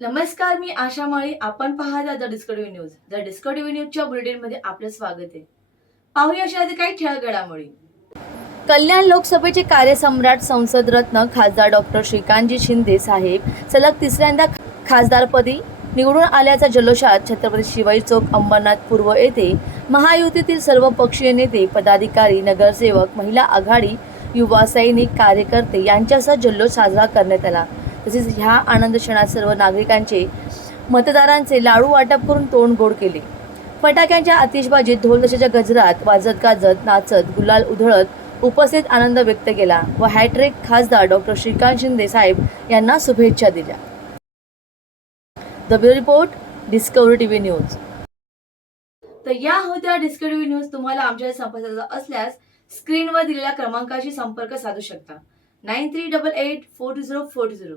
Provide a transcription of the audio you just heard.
नमस्कार मी आशा माळी. आपण पाहता the Discovery news. The Discovery न्यूजच्या बुलेटिनमध्ये आपलं स्वागत आहे. पाहूया अशा आधी काही ठळक घडामोडी कल्याण लोकसभेचे कार्यसम्राट संसद रत्न खासदार डॉक्टर श्रीकांतजी शिंदे साहेब सलग तिसऱ्यांदा खासदारपदी निवडून आल्याचा जल्लोषात छत्रपती शिवाजी चौक अंबरनाथ पूर्व येथे महायुतीतील सर्व पक्षीय नेते पदाधिकारी नगरसेवक महिला आघाडी युवा सैनिक कार्यकर्ते यांच्यासह जल्लोष साजरा करण्यात आला. तसेच ह्या आनंद क्षणात सर्व नागरिकांचे मतदारांचे लाडू वाटप करून तोंड गोड केले. फटाक्यांच्या आतिषबाजीत ढोलदशाच्या गजरात वाजत गाजत नाचत गुलाल उधळत उपस्थित आनंद व्यक्त केला व हॅट्रिक खासदार डॉक्टर श्रीकांत शिंदे साहेब यांना शुभेच्छा दिल्या. The report Discovery TV news तर या होत्या डिस्कवरी न्यूज तुम्हाला आमच्या संपर्काचा असल्यास स्क्रीनवर दिलेल्या क्रमांकाशी संपर्क साधू शकता. Nine three double eight four two zero four two zero